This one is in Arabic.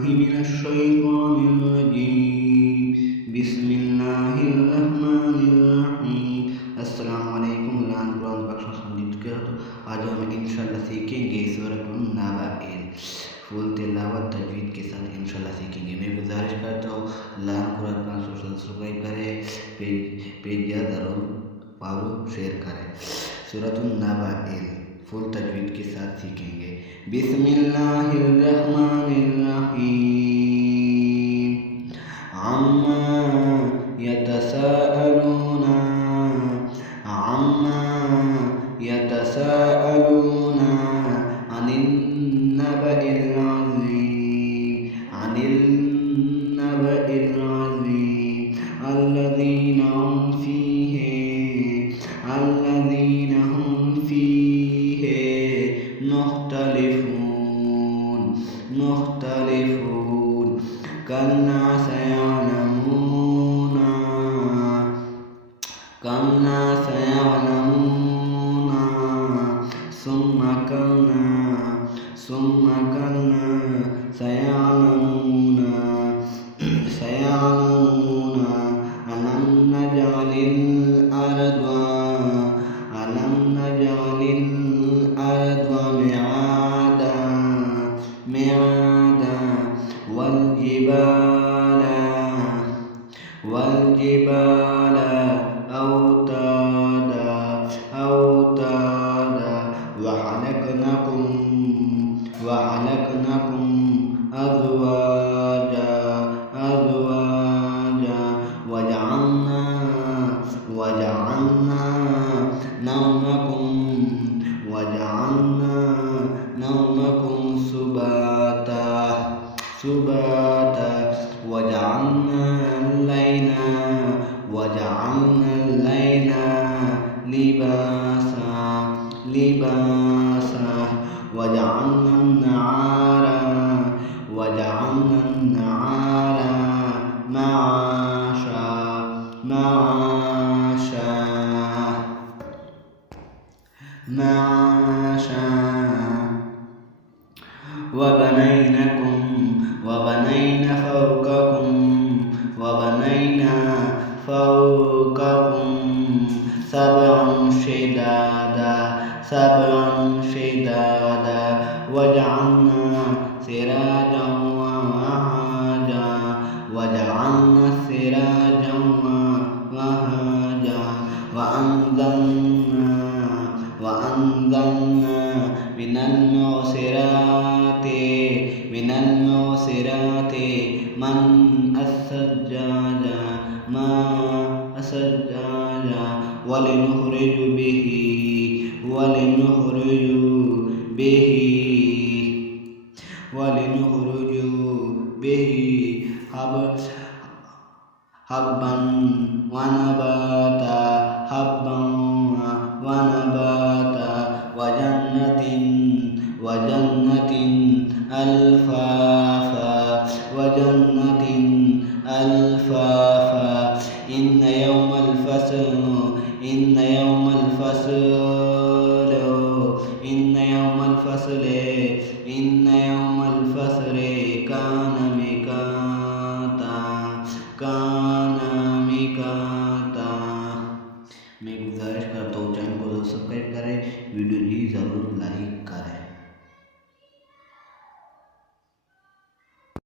من الشيطان الرجيم بسم الله الرحمن الرحيम। अस्सलाम वालेकुम। कुरान बख्श हमदीद करतो। आज हम इंशाल्लाह सीखेंगे सूरतुन नाबाइल फुल तिलावत तजवीद के साथ इंशाल्लाह सीखेंगे। मैं गुजारिश करता हूँ कुरान का सब्सक्राइब करें, पेज ज़रूर फॉलो शेयर करें। सूरतुन नाबाइल फुल तजवीद के साथ सीखेंगे। बिस्मिल्लाहिर्रहमानिर्रहीम। अम्मा यतसाअलूना अनिन नबइल अज़ीम अल्लज़ीना हुम फीहि मुख्तलिफून कल्ला सयअलमून सुम्मा कल्ला सयअलमून अलम नजअलिल अर्द मिआदा والجبال أوتادا وخلقناكم أزواجا وجعلنا نومكم سباتا وجعلنا الليل لباسا وجعلنا النهار معاشا وبنينا فوقكم سبعا شدادا وجعلنا سراجا وهاجا وأنزلنا من المعصرات ماء ثجاجا ولنخرج به حبا ونباتا وجنة ألفافا إن يوم الفصل